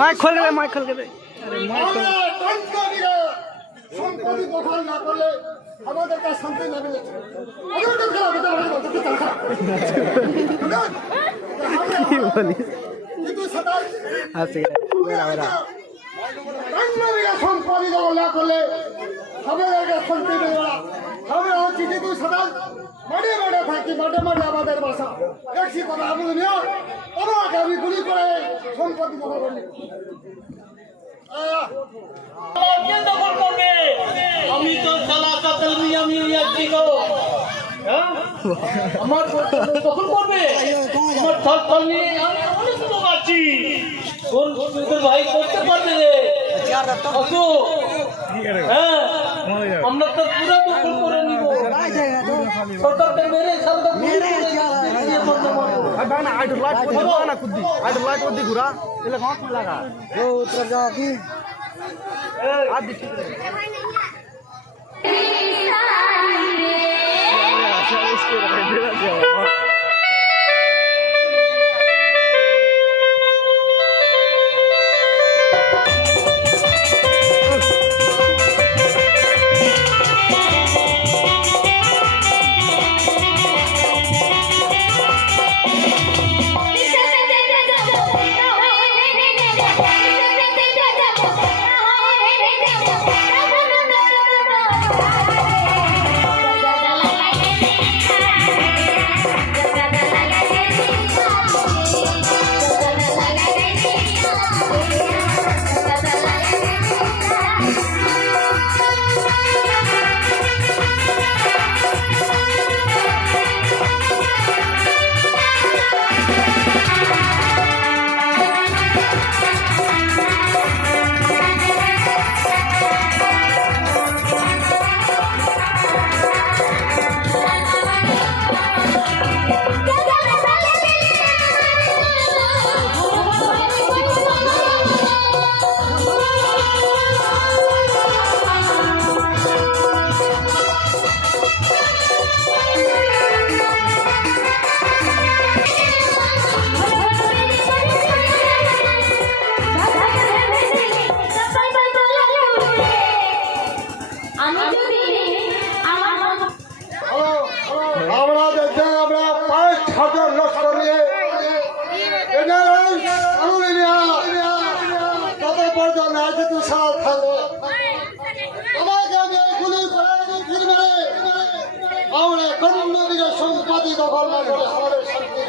Mic खोल के दे, mic खोल के दे। সম্পত্তি দখল না করলে আমাদের কাছে শান্তি না মিলে কিন্তু সদাই আছে সম্পত্তি দখল না করলে আমাদের কাছে শান্তি নেই। আমরা হচ্ছি কিন্তু সদাই মাঠে মাঠে থাকি, মাঠে মাঠে আমাদের বাসা। দেখছি কথা আমাদের নিয়ে আমাকে আমি গুলি করে সম্পত্তি দখল করলি। আমি তো সালা কাতল মিয়া মিয়া দিগো আমার তখন করবে আমার থল নিয়ে আমি অনেক লোক আছি কোন তোর ভাই করতে পারবে রে আসো হ্যাঁ আমরা তো পুরো দখল করে নিব সরকারকে মেরে সরকার মেরে ना आइड लाइट को दिखा ना खुद दी आइड लाइट को दिखुरा इले कहां को लगा वो उतर जा की आ दिख इसको সম্পত্তি দখল না করে আমাদের শান্তি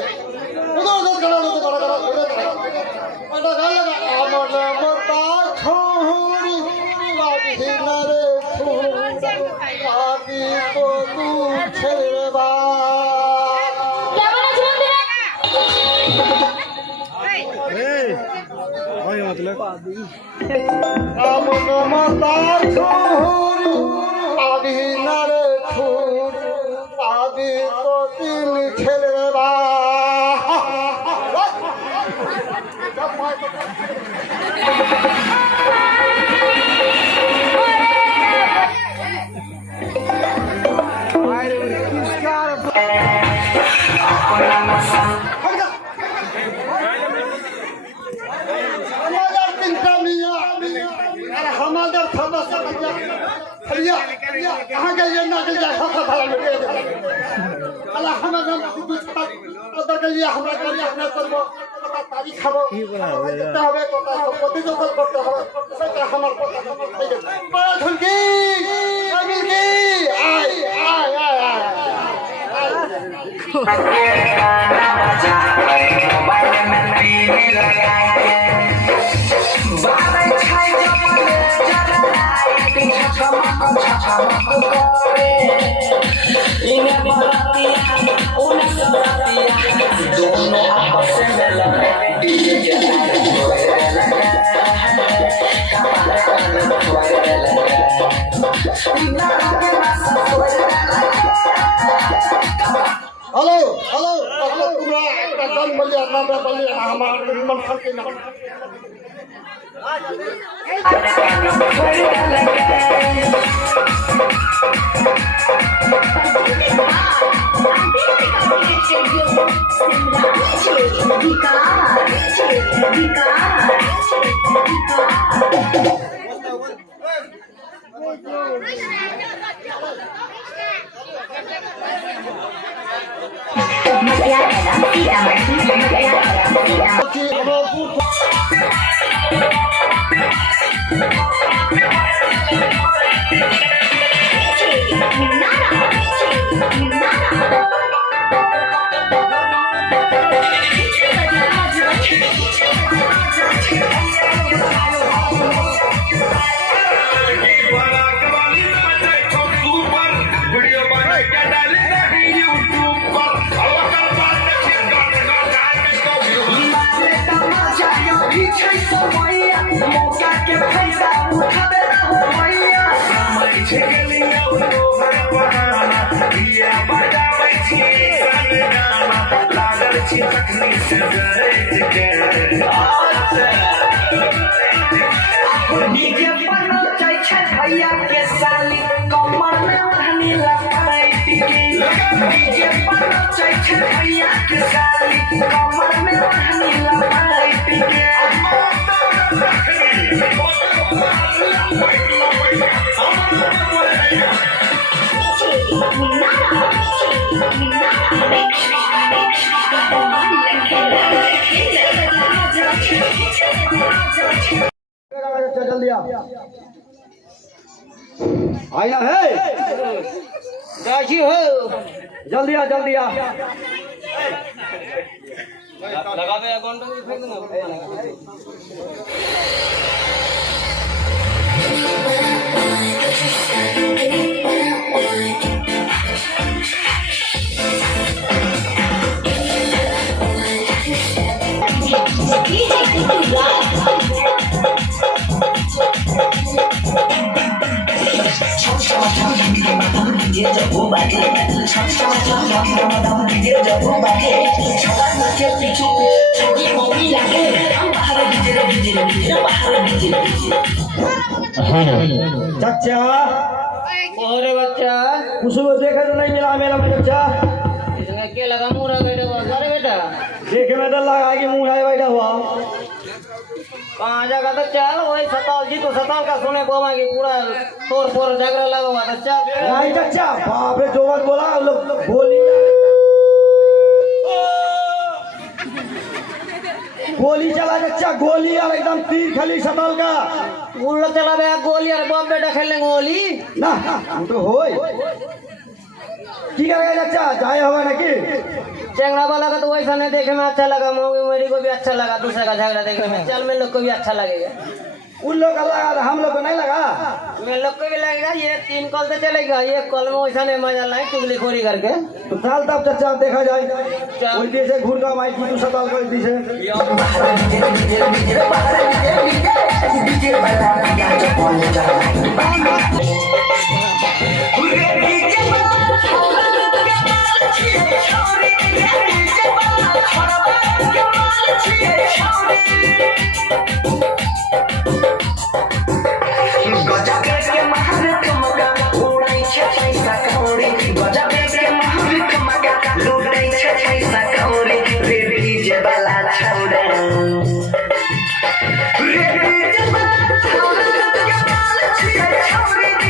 हमारे कहाँ गए ना गए अल्लाह हमें नाम तू छता अदर के लिए हमरा के लिए अपना करबो पता तारीख खाबो करते হবে কথা সম্পত্তি দখল করতে হবে সেটা আমার কথা বড় ঢুলকি মিলকি আয় আয় আয় हेलो हेलो तुम्हारा একটা গান বলি আপনারা বলি আমার মন শান্তি না भैया के साली कमर में रहनी लगाई भैया के साली कमर में रहनी लगाई जल्दी आया है गाजी हो जल्दी आ लगा दे अकाउंट में फेंक देना चाचा अरे बच्चा उसको देखा तो नहीं मिला मेरा बच्चा इसने क्या लगा मुंह रहा अरे बेटा देखे में तो लगा कि मुंह है बैठा हुआ कहाँ जाएगा तो चल वही सताल जी तो सताल का सुने को कि पूरा तोड़ फोड़ झगड़ा लगा हुआ तो चल नहीं चाचा बाप रे जो बात बोला हम लोग गोली चला चाचा गोली और एकदम तीर खाली सताल का उल्लो चला गया गोली और बाप बेटा खेलने गोली ना हम तो होय की करेगा चाचा जाए होगा ना कि चेंगड़ा वाला का तो वैसा नहीं देखे में अच्छा लगा मेरी को भी अच्छा लगा दूसरे का झगड़ा देखे में चल मेरे लोग को भी अच्छा लगेगा उन लोग का लगा हम लोग को नहीं लगा मेरे लोग को भी लगेगा ये 3 कॉल तो चलेगा ये कॉल में वैसा नहीं मजा नहीं चुगली खोरी करके तो चल तब चाचा देखा जाए उल्टी से घूर का माइक तू सताल को उल्टी से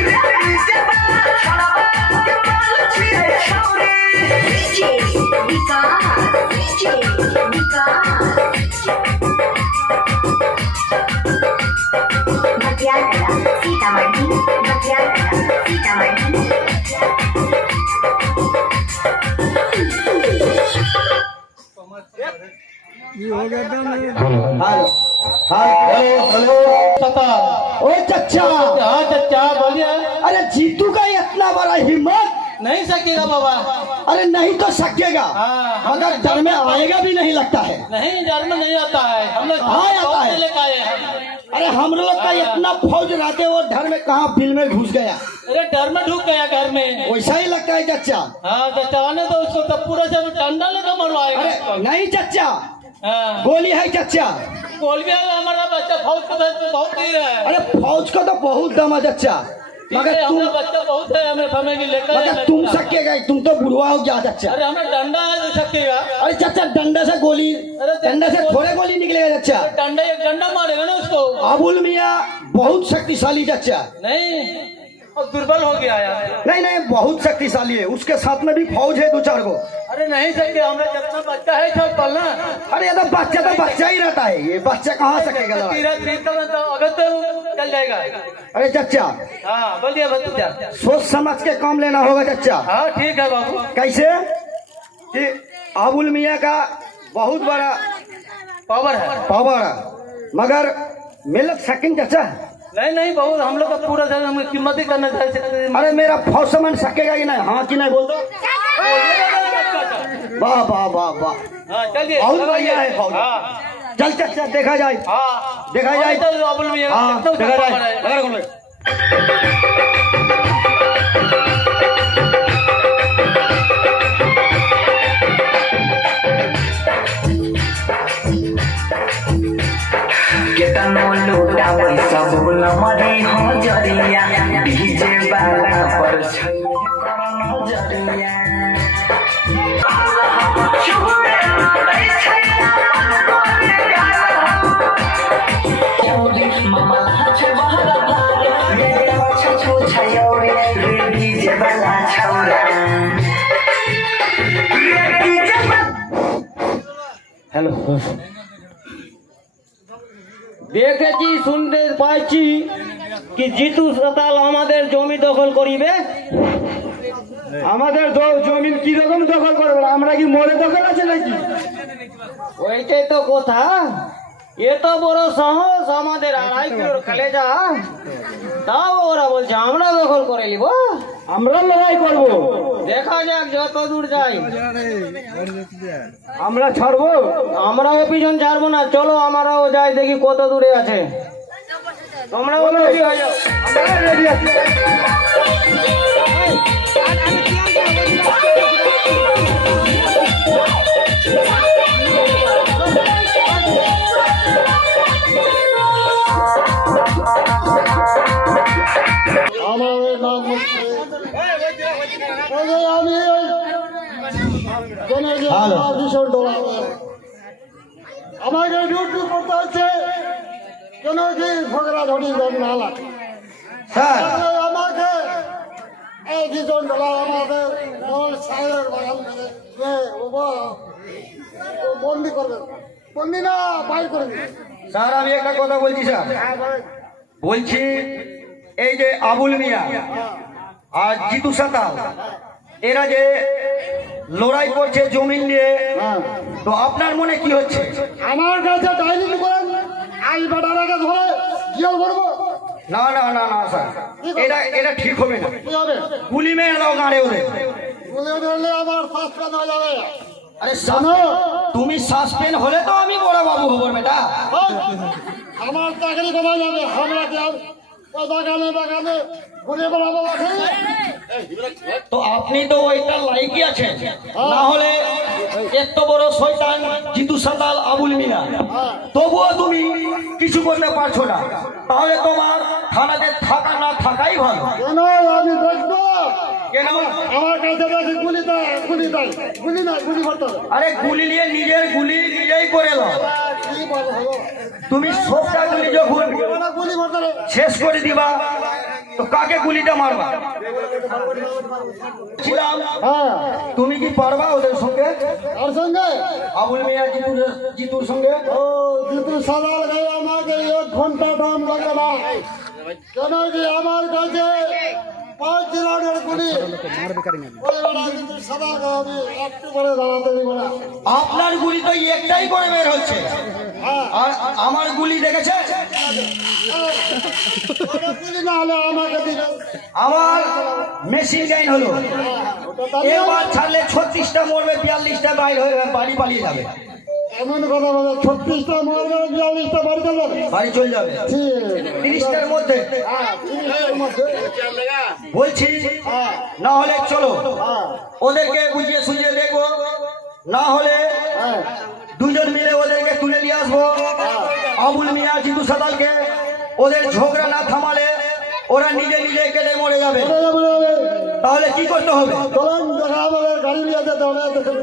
Ready हेलो सताल। ओ चचा, हाँ चाचा बोलिए। अरे जीतू का इतना बड़ा हिम्मत, नहीं सकेगा बाबा। अरे नहीं तो सकेगा, हाँ, मगर डर में आएगा भी नहीं लगता है। नहीं डर में नहीं आता है, हम लोग हाँ, आता है। लेकर आए हैं। अरे हम लोग का इतना फौज रहते वो डर में कहाँ बिल में घुस गया, अरे डर में ढुक गया घर में। वैसा ही लगता है चचा। हाँ चाचा ने तो उसको तो पूरा से डंडा लेकर मरवाएगा। अरे नहीं चचा, हाँ, गोली है चचा। बोल भी हमारा बच्चा फौज को बहुत तीर है। अरे फौज का तो बहुत दम है चचा, मगर तुम हमारा बच्चा बहुत है, हमें फैमिली लेकर मगर तुम सकेगा, तुम तो बुढ़वा हो गया चचा। अरे हमें डंडा है सकेगा। अरे चचा डंडा से गोली, डंडा से थोड़े गोली निकलेगा चचा। डंडा एक डंडा मारेगा ना उसको। अबुल मियाँ बहुत शक्तिशाली चचा। नहीं और दुर्बल हो गया यार। नहीं नहीं बहुत शक्तिशाली है, उसके साथ में भी फौज है 2-4 गो। अरे नहीं सके, हमारा जितना बच्चा है सब पलना। अरे ये तो बच्चा ही रहता है, ये बच्चा कहाँ सकेगा लड़ाई? अगर तो चल जाएगा। अरे चचा हाँ बोलिए भतीजा। सोच समझ के काम लेना होगा चचा। हाँ ठीक है बाबू। कैसे कि अबुल मियाँ का बहुत बड़ा पावर है। पावर है, मगर मिल सकिन चचा। नहीं नहीं बहुत, हम लोग का पूरा से हम कीमत ही करना चाहिए। अरे मेरा फौज समझ सकेगा कि नहीं? हाँ कि नहीं बोल दो। वाह वाह वाह वाह, हाँ चलिए। बहुत बढ़िया है फौज। हाँ चल चचा देखा जाए, हाँ देखा जाए। तो अबुल मियां हाँ कितना देखा पावर है। जाए। केतनो लोटा पैसा बोल मरे हजरिया डीजे वाला पर छैन नजरिया मामा छ बहरा मेरा छ छयौरे रे डीजे वाला छौरा हेलो, দেখেছি শুনতে পাইছি কি জিতু সাতাল আমাদের জমি দখল করিবে। আমাদের জমিন কি রকম দখল করবে? আমরা কি মরে দখল আছে নাকি? ওইটাই তো কথা, এত বড় সাহস আমাদের 2.5 কিলোর কলেজা, তাও ওরা বলছে আমরা দখল করে নিব। আমরা লড়াই করব, দেখা যাক যত দূর যাই। আমরা ছাড়বো। আমরাও পিছন ছাড়বো না, চলো আমরাও যাই দেখি কত দূরে আছে। তোমরাও রেডি হয়ে যাও। আমরা রেডি আছি। আমার নাম হচ্ছে আমি ভীষণ ডোলা, আমাকে ডিউটি করতে হচ্ছে কেন কি ঝগড়া ঝড়ি না লাগে। স্যার আমাকে এই ভীষণ ডোলা আমাদের সাহেবের বাগান থেকে বন্দি করবে, বন্দি না বাইর করে দিবে। স্যার আমি একটা কথা বলছি স্যার, বলছি এই যে আবুল মিয়া আর জিতু সাতাল এরা যে লড়াই করছে জমিন নিয়ে, তো আপনার মনে কি হচ্ছে? আমার কাছে ডাইনি করেন, আই বেটার আগে ধরে জিয়াল ভরবো। না না না না স্যার, এটা ঠিক হবে না। কি হবে? গুলি মেরে দাও গাড়ে ওদের। বলে ধরলে আমার সাসপেন্ড হয়ে যাবে। আরে তুমি সাসপেন্ড হলে তো আমি বড় বাবু হবো বেটা। আমার চাকরি কমা যাবে, আমরা কি আর ওই বাগানে বাগানে ঘুরে বেড়াবো? তো আপনি তো ওইটা লাইকি আছেন, না হলে এত বড় শয়তান জিতু সাতাল আবুল মিয়া, তবুও তুমি কিছু করতে পারছো না। তাহলে তোমার থানাতে থাকা না থাকাই ভালো। কেন আমি দেখবো? কেন? আমার কাছে দেখি গুলি দেয়, গুলি দেয়, গুলি না গুলি করতে হবে। আরে গুলি নিয়ে নিজের গুলি নিজেই করে নাও। কি বলো হলো? তুমি সবটা গুলি যখন গুলি করতে হবে। শেষ করে দিবা তো কাকে গুলিটা মারবা? ছিলাম, হ্যাঁ, তুমি কি পারবা ওদের সঙ্গে? আর সঙ্গে আবুল মিয়া জিতুর সঙ্গে? ও জিতু সাদাল গায়ে আমাকে 1 ঘন্টা দাম লাগে না। কেন কি আমার কাছে 5 রাউন্ডের গুলি ওই বেটা কিন্তু সাদা গাবি একটু করে দাঁড়াতে দিব না। আপনার গুলি তো একটাই করে বের হচ্ছে, হ্যাঁ আর আমার গুলি দেখেছে, ওটা গুলি না হলে আমাকে দিবে। আমার মেশিন গাইন হলো, ওটা তাহলে এবার ছাড়লে 36টা মরবে, 42টা বাইর হয়ে বাড়ি পালিয়ে যাবে, এমন কথা বলে 36টা মারবে 42টা বাড়ি চলে যাবে। বাড়ি চলে যাবে ঠিক 30টার মধ্যে। হ্যাঁ 30টার মধ্যে বলছি হ্যাঁ না হলে চলো হ্যাঁ ওদেরকে বুঝিয়ে সুঝিয়ে দেখবো, না হলে হ্যাঁ দুজন মিলে ওদেরকে তুলে নিয়ে আসবো। আবুল মিয়া জিতু সাদালকে ওদের ঝগড়া না থামালে ওরা নিজে নিজে কেটে মরে যাবে। তাহলে কি করতে হবে? চলেন দেখা আমাদের গাড়ি নিয়ে যেতে হবে,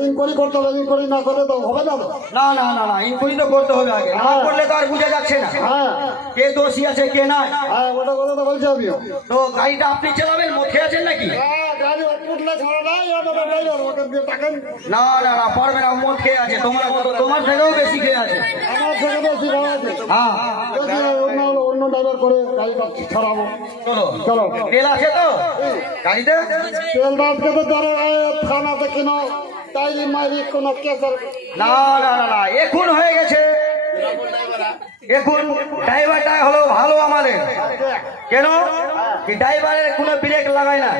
ইনকোয়ারি করতে হবে, ইনকোয়ারি না করলে তো হবে না। না না না না, ইনকোয়ারি তো করতে হবে আগে, না করলে তো আর বুঝা যাচ্ছে না হ্যাঁ কে দোষী আছে কে নাই। হ্যাঁ ওটা কথা তো বলছি আমিও। তো গাড়িটা আপনি চালাবেন, মদ খেয়ে আছেন নাকি? হ্যাঁ গাড়ি উঠলে ছাড়া নাই, আমাদের ড্রাইভার ওটা দিয়ে টাকেন। না না না, পারবে না, মদ খেয়ে আছে, তোমার থেকেও বেশি খেয়ে আছে। আমার থেকে বেশি ভাড়া আছে। হ্যাঁ দেখি অন্য ড্রাইভার করে গাড়িটা ছাড়াবো। চলো চলো তেল আছে তো গাড়িতে? তেল রাতকে তো ধরো থানাতে কিনো তাইলি মাইরি কোনো কেসের। না না না না, এখন হয়ে গেছে, এখন ড্রাইভারটা হলো ভালো আমাদের। কেন কি ড্রাইভারের কোনো ব্রেক লাগায় না?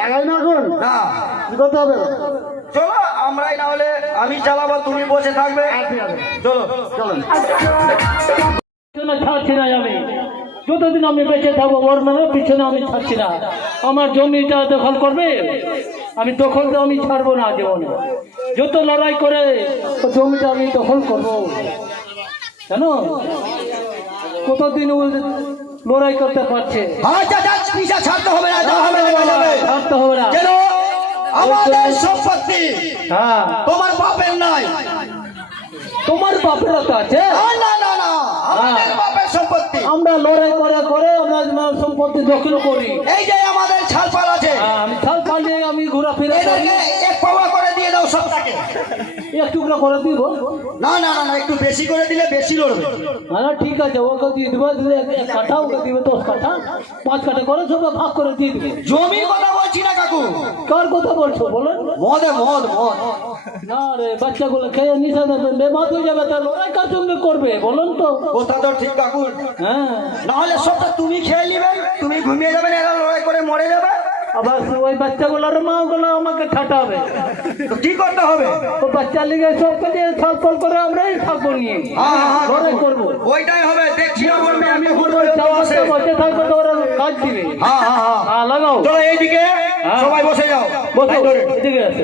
লাগাই না এখন না, কি করতে হবে? চলো আমরাই, না হলে আমি চালাবো, তুমি বসে থাকবে। চলো চলেন ছাড়ছি না আমি, যতদিন আমি বেঁচে থাকবো ওর নামে পিছনে আমি ছাড়ছি না। আমার জমিটা দখল করবে, আমি দখল তো আমি ছাড়বো না জীবনে, যত লড়াই করে ও জমিটা আমি দখল করবো। জানো কতদিন ও লড়াই করতে পারছে। আচ্ছা পিছা ছাড়তে হবে না, যা হবে দেখা যাবে। ছাড়তে হবে না। কেন আমাদের সম্পত্তি হ্যাঁ তোমার বাপের নাই। তোমার বাপেরা তো আছে। না না না না, আমাদের বাপের সম্পত্তি। আমরা লড়াই করে করে আমরা সম্পত্তি দখল করি। এই যে আমাদের ছালপাল আছে, হ্যাঁ, আমি থাল পালিয়ে আমি ঘোরাফেরা করি। এদেরকে এক পাওয়া করে দিয়ে দাও সবটাকে। এক টুকরা করে দিব। না না না না, একটু বেশি করে দিলে বেশি লড়বে। না ঠিক আছে, ওকে দিয়ে দেবো, দিলে 1 কাঠা, ওকে দিবে 10 কাঠা, 5 কাঠা করে সব ভাগ করে দিয়ে দিবে। জমির কথা বলছি না কাকু, কার কথা বলছো বলেন? মদে মদ মদ। না রে, বাচ্চাগুলো খেয়ে নিশা দেবে, বেমাত হয়ে যাবে, তাহলে ওরাই কার সঙ্গে করবে বলেন তো? কথা তো ঠিক কাকু, হ্যাঁ, না হলে সবটা তুমি খেয়ে নিবে, তুমি ঘুমিয়ে যাবেন, এরা লড়াই করে মরে যাবে। আবার ওই বাচ্চাগুলোর মাগুলো আমাকে ঠাটাবে। তো কি করতে হবে? তো বাচ্চা লিগে সবকে দিয়ে ছালপাল করে আমরাই থাকবো নিয়ে লড়াই করবো। ওইটাই হবে, দেখছি আমি বসে থাকবো তো ওরা কাজ দিবে। হ্যাঁ হ্যাঁ হ্যাঁ, হ্যাঁ লাগাও, চলো এইদিকে সবাই বসে যাও। বসো এদিকে আছে।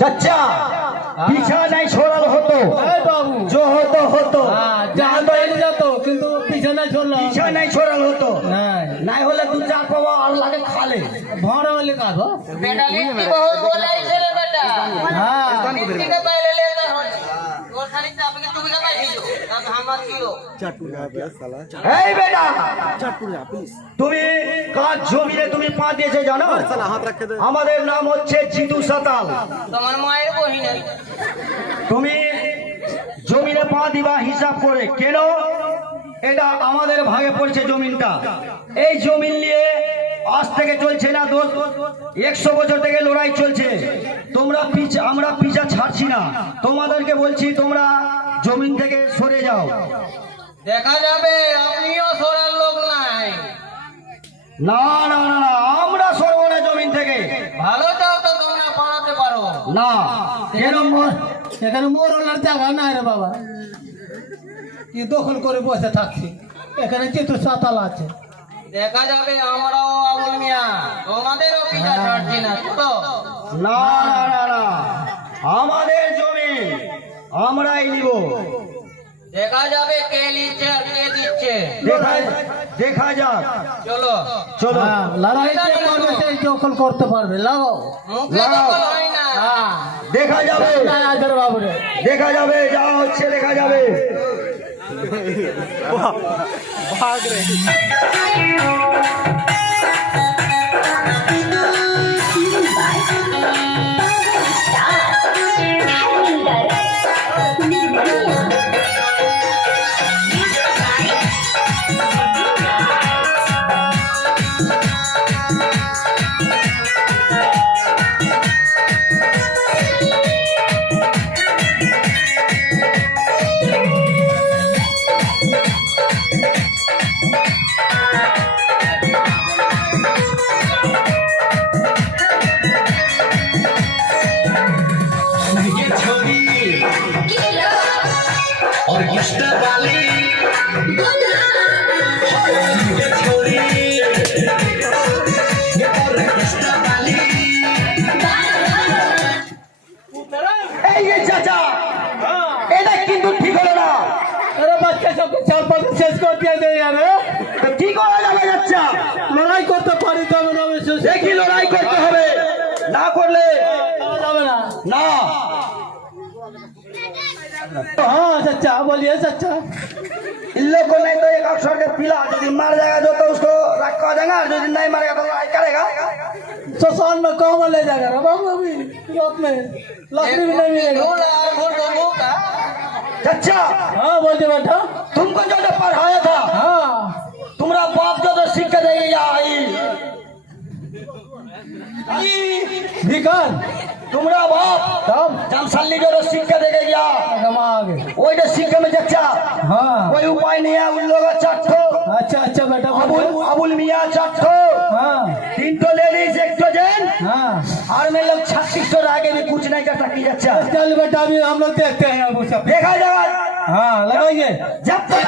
চাচা পিছা নাই ছড়ালো হতো, जो হতো হতো, কিন্তু পিছনে চললো পিছা নাই ছড়ালো হতো, নাই হলে 2-4 পাওয়া আর লাগে খালে ভাড়া হলে কাজ। এই বেটা তুমি কাজ জমিতে তুমি পা দিয়েছে জানো? আমাদের নাম হচ্ছে জিতু সাতাল। তোমার মায়ের বহিনে তুমি জমিনে পা দিবা হিসাব করে। কেন? এটা আমাদের ভাগে পড়ছে জমিনটা। এই জমিন নিয়ে আজ থেকে চলছে না 100 বছর থেকে লড়াই চলছে। আমরা পিছা ছাড়ছি না, তোমাদেরকে বলছি তোমরা জমিন থেকে সরে যাও। দেখা যাবে আপনিও সরের লোক নাই। না না না না, আমরা সরবো না জমিন থেকে। ভালো চাও তো তোমরা পালাতে পারো না, কেন? এখানে মোরলার জায়গা নাই রে বাবা, কি দখল করে বসে থাকছি। এখানে যেহেতু সাতাল আছে, দেখা যাবে আমরাও আবুল মিয়া তোমাদেরও পিছা ছাড়ছি না তো। না না না না, আমাদের জমি আমরাই নিব। দেখা যাবে কে নিচ্ছে আর কে দিচ্ছে। দেখা যাক। চলো চলো, দখল করতে পারবে লাগাও মুখে দখল হয় না। দেখা যাবে, বাবুরে দেখা যাবে, যা হচ্ছে দেখা যাবে। ভাগ রে এই যে চাচা, এটা কিন্তু ঠিক হলো না। अरे बच्चे सबको चार पांच शेष कर दिया दे यार তো কি করা যাবে চাচা? लड़ाई करते पारी तब ना शेष দেখি লড়াই করতে হবে, না করলে যাবে না না। हाँ सच्चा बोलिए सच्चा इन लोग को नहीं तो एक अक्षर के पिला, यदि मार जाएगा जो तो उसको रखा देगा, और यदि नहीं मारेगा तो लड़ाई करेगा। शमशान में कहाँ में ले जाएगा रे बाबू अभी रात में लकड़ी भी नहीं मिलेगा चाचा, हाँ बोलते बेटा तुमको जो जो पढ़ाया था, हाँ तुम्हारा बाप जो तो सीख के देगी भिखार तुम्हारा बाप तब जमसाली जो तो सीख के देगा दिमाग वही तो सीख में चाचा, हाँ कोई उपाय नहीं है। उन लोगों चाटो अच्छा अच्छा बेटा अबुल मियाँ चाटो, हाँ 3 तो लेडीज 1 तो जेंट, हाँ और में लोग 36 तो आगे भी कुछ नहीं कर सकती चाचा। चल बेटा अभी हम लोग देखते हैं अब सब देखा जाएगा हाँ लगाइए जब तक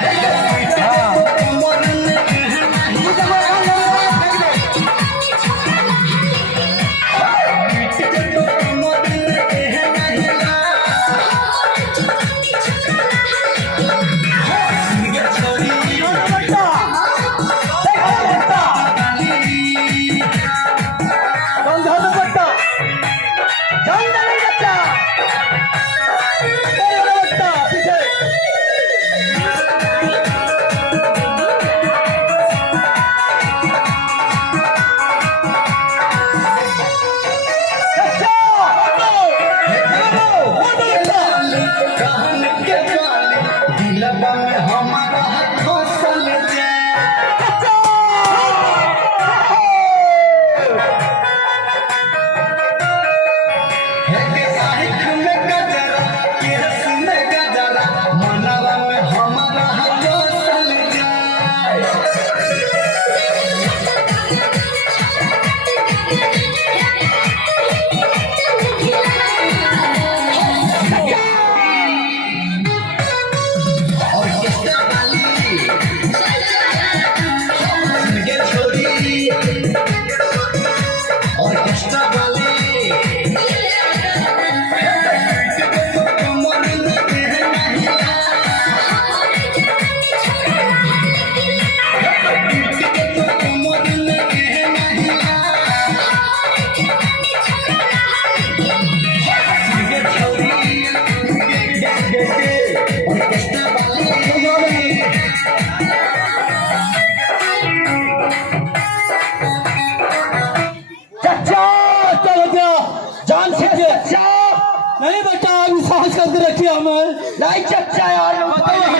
नहीं बेटा अभी सांस करके रखिए हमें नहीं चाचा यार,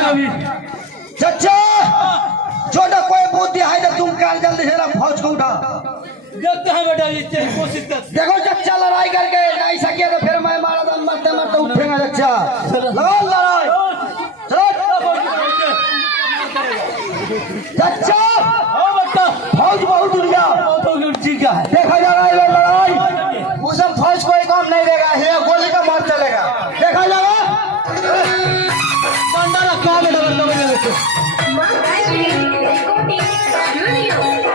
अभी चाचा जो ना कोई बुद्धि है तो तुम काल जल्दी से फौज को उठा। देखते हैं बेटा इससे कोशिश करते देखो चाचा लड़ाई करके नहीं सकिए तो फिर मैं मारा दम मरते मरते उठेगा चाचा। लगाओ लड़ाई चाचा। हाँ बेटा फौज बहुत उड़ गया, ठीक है देखा जा रहा है ये लड़ाई। मुझे फौज कोई काम नहीं देगा ये गोली का मार चलेगा देखा जाएगा डंडा रखा है बेटा Recording Studio.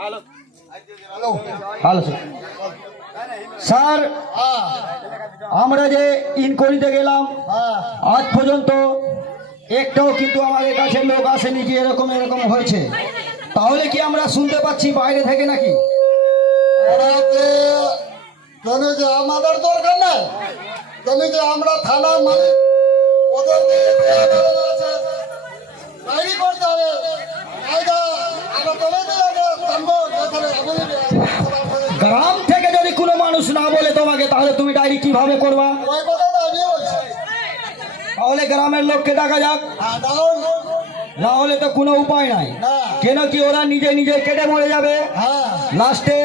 হ্যালো ভালো স্যার। স্যার আমরা যে ইনকোয়ারিতে গেলাম আজ পর্যন্ত একটাও কিন্তু আমাদের কাছে লোক আসেনি যে এরকম এরকম হয়েছে। তাহলে কি আমরা শুনতে পাচ্ছি বাইরে থেকে নাকি? কেন যে আমাদের দরকার নাই, কেন যে আমরা থানার মালিক, ওদের ডায়েরি করতে হবে। গ্রাম থেকে যদি কোনো মানুষ না বলে তোমাকে, তাহলে তুমি ডায়েরি কিভাবে করবা? ওই কথা তো আমিও বলছি। তাহলে গ্রামের লোককে ডাকা যাক, ডাউন। না হলে তো কোনো উপায় নাই। না। কেন কি ওরা নিজে নিজে কেটে মরে যাবে, হ্যাঁ লাস্টে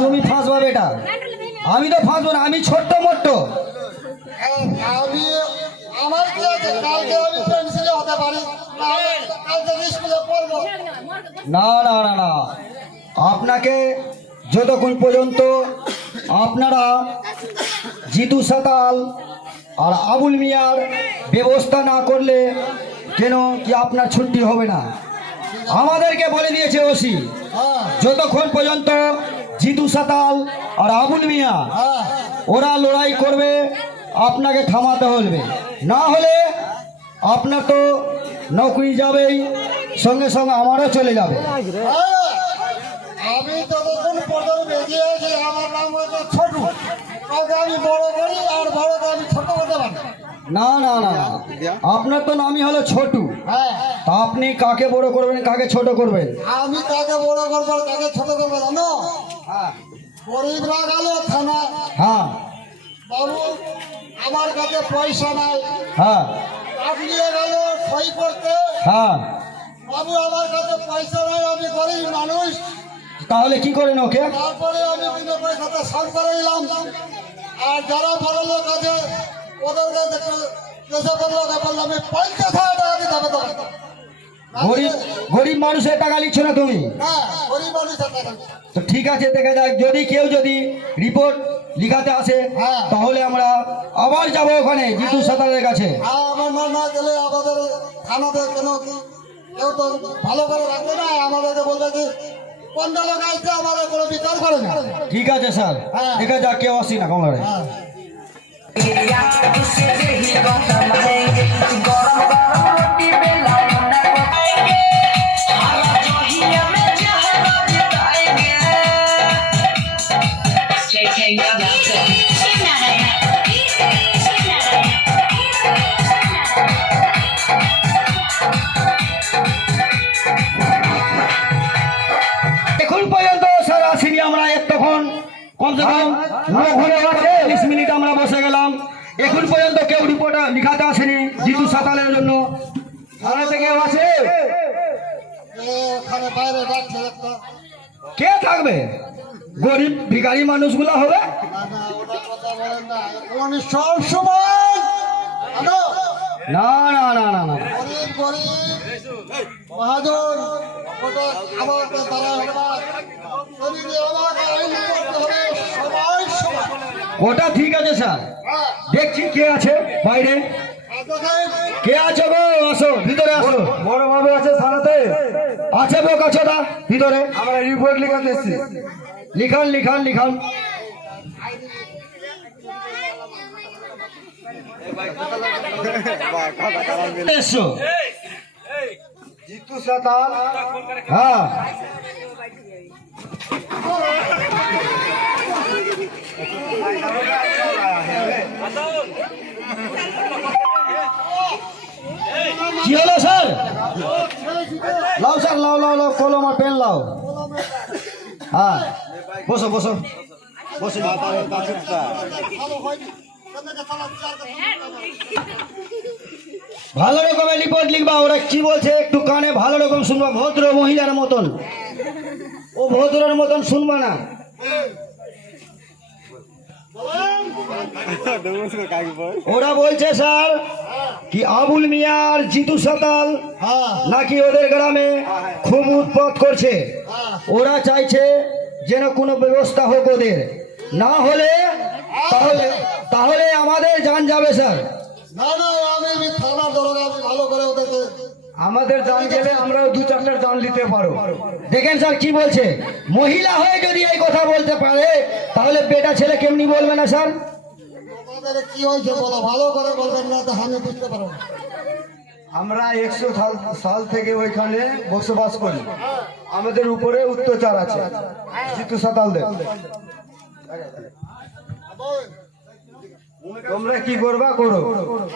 তুমি ফাঁসবা বেটা। আমি তো ফাঁসবো না, আমি ছোট্ট মোট্ট। আমি আমার কি আছে, কালকে আমি পেন্সিলে হতে পারি, না হলে কালকে স্কুলে পড়বো। না না না না, আপনাকে যতক্ষণ পর্যন্ত আপনারা জিতু সাতাল আর আবুল মিয়ার ব্যবস্থা না করলে কেন কি আপনার ছুটি হবে না। আমাদেরকে বলে দিয়েছে ওসি, হ্যাঁ যতক্ষণ পর্যন্ত জিতু সাতাল আর আবুল মিয়া হ্যাঁ ওরা লড়াই করবে আপনাকে থামাতে হবে, না হলে আপনার তো নৌকরি যাবেই, সঙ্গে সঙ্গে আমারও চলে যাবে। হ্যাঁ, আমি ততক্ষণ পর্যন্ত বেঁচে আছি, আমার নাম হচ্ছে ছোটু। কাউকে আমি বড় করি আর বড়কে আমি ছোট করতে পারি। না না না, আপনার তো নামই হলো ছোটু। হ্যাঁ তা আপনি কাকে বড় করবেন, কাকে ছোট করবেন? আমি কাকে বড় করবো আর কাকে ছোট করবো জানো? গরিবরা গেল থানা, হ্যাঁ বাবু আমার কাছে পয়সা নাই, হ্যাঁ আপনি গেল সই করতে, হ্যাঁ, বাবু আমার কাছে পয়সা নাই, আমি গরিব মানুষ। তাহলে কি করেন ওকে? তারপরে আমি বিনা পয়সাতে সান করে দিলাম। আর যারা বড় লোক আছে ওদেরকে দেশে বললো আমি 50,000 টাকা দিতে হবে তোমাকে। গরিব গরিব মানুষের টাকা নিচ্ছ না তুমি? হ্যাঁ গরিব মানুষের টাকা দিতে। তো ঠিক আছে, দেখা যাক, যদি কেউ যদি রিপোর্ট লিখাতে আসে হ্যাঁ। তাহলে আমরা আবার যাব ওখানে জিতু সাঁতারের কাছে। হ্যাঁ আমার মন না গেলে আমাদের থানাতে কেন কি কেউ তো ভালো করে রাখবে না, আমাদেরকে বলবে কি কোনটা লোক আসছে, আমাদের কোনো বিচার করে না। ঠিক আছে স্যার, হ্যাঁ। দেখা যাক কেউ আসি না কমরে। হ্যাঁ এখন পর্যন্ত স্যার আসেনি, আমরা তখন কমসে কম 40 মিনিট আমরা বসে গেলাম, এখন পর্যন্ত কেউ রিপোর্ট লিখাতে আসেনি জিতু সাঁতালের জন্য। থানা থেকে কেউ আছে? ওখানে বাইরে ডাকছে একটা। কে থাকবে? গরিব ভিখারি মানুষগুলো হবে। না না ওটা কথা বলেন না, উনি সব সময় হ্যালো না না না না না, গরিব গরিব মহাজন ওটা আমাকে তারা হবে না। যদি আমাকে আইন করতে হবে সবাই সমান। ওটা ঠিক আছে স্যার, হ্যাঁ দেখছি কে আছে বাইরে। আর দেখেন কে আছে গো? আসো ভিতরে আসো। বড় ভাবে আছে থানাতে আছে, লোক আছে না ভিতরে? আমরা রিপোর্ট লিখাতে এসেছি। লিখান লিখান লিখান। এসো জিতু সাঁতাল, হ্যাঁ কি হলো স্যার? লাও স্যার, লাও লাও লাও, কলম আর পেন লাও। হ্যাঁ বসো বসো বসো। ভালো রকমের রিপোর্ট লিখবা, ওরা কি বলছে একটু কানে ভালো রকম শুনবা, ভদ্র মহিলার মতন। ও ভদ্রের মতন শুনবা না। ওরা বলছে স্যার কি আবুল মিয়া আর জিতু সাঁতাল হ্যাঁ নাকি ওদের গ্রামে খুব উৎপাত করছে, ওরা চাইছে যেন কোনো ব্যবস্থা হোক ওদের, না হলে তাহলে তাহলে আমাদের জান যাবে স্যার। না না আমি থানার দরকার, আমি ভালো করে ওদেরকে আমাদের দান গেলে আমরাও 2-4টার দান নিতে পারো। দেখেন স্যার কি বলছে, মহিলা হয়ে যদি এই কথা বলতে পারে তাহলে বেটা ছেলে কেমনি বলবে না স্যার? আমাদের কি হয়েছে বলো, ভালো করে বলবেন না তো আমি বুঝতে পারবো না। আমরা 100 সাল থেকে ওইখানে বসবাস করি, আমাদের উপরে অত্যাচার আছে জিতু সাতালদের। তোমরা কি করবা করো,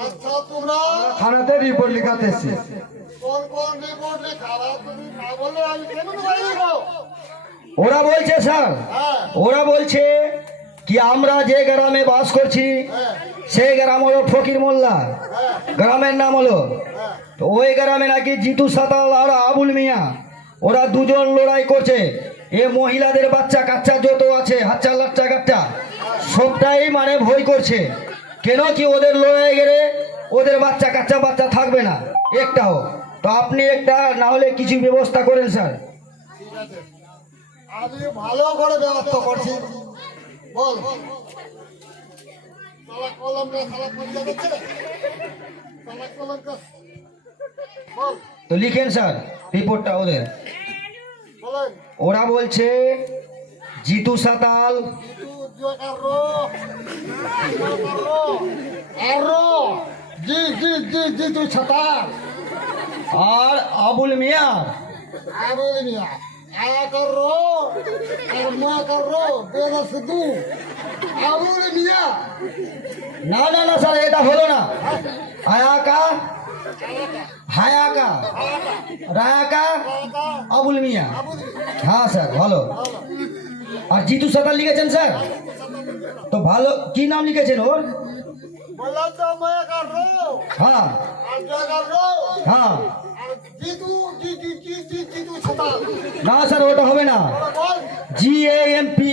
আচ্ছা তোমরা থানাতে রিপোর্ট লিখাতে এসছি। কোন কোন রিপোর্ট লেখাবা, তুমি না বললে আমি কেমন বাড়ি দেবো? ওরা বলছে স্যার, হ্যাঁ ওরা বলছে কি আমরা যে গ্রামে বাস করছি সেই গ্রাম হলো ফকির মোল্লা, গ্রামের নাম হলো, তো ওই গ্রামে নাকি জিতু সাতাল আর আবুল মিয়া ওরা দুজন লড়াই করছে। এ মহিলাদের বাচ্চা কাচ্চা যত আছে হাচ্চা লাচ্চা কাচ্চা সবটাই মানে ভয় করছে, কেন কি ওদের লড়াই গেলে ওদের বাচ্চা কাচ্চা বাচ্চা থাকবে না একটাও। তো আপনি একটা না হলে কিছু ব্যবস্থা করেন স্যার। ঠিক আছে, আমি ভালো করে ব্যবস্থা করছি। বল সালা কলম রে, সালা কলম দেখছে, সালা কলম কা বল তো লিখেন স্যার রিপোর্টটা ওদের। বলেন ওরা বলছে Jitu Satal itu juga ero ji tu cetar আর আবুল মিয়া apa ini ya akaro arma karo beda sedu abu ini ya না না না স্যার এটা হলো না। আয়াকা হায়াকা রায়াকা আবুল মিয়া, হ্যাঁ স্যার ভালো। আর জিতু সাতাল লিখেছেন স্যার, তো ভালো কি নাম লিখেছেন ওর? bola to maya karo হ্যাঁ arja karo হ্যাঁ, ji tu cetar না স্যার ওটা হবে না। bol GAMPAT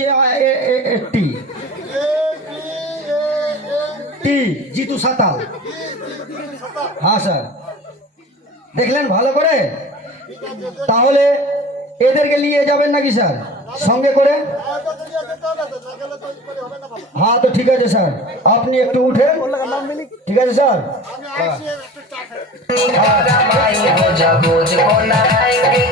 টি জিতু সাতাল, হ্যাঁ স্যার দেখলেন ভালো করে। তাহলে এদেরকে নিয়ে যাবেন নাকি স্যার সঙ্গে করে? হ্যাঁ তো ঠিক আছে স্যার, আপনি একটু উঠেন, ঠিক আছে স্যার। हो जाबो जो लगाएंगे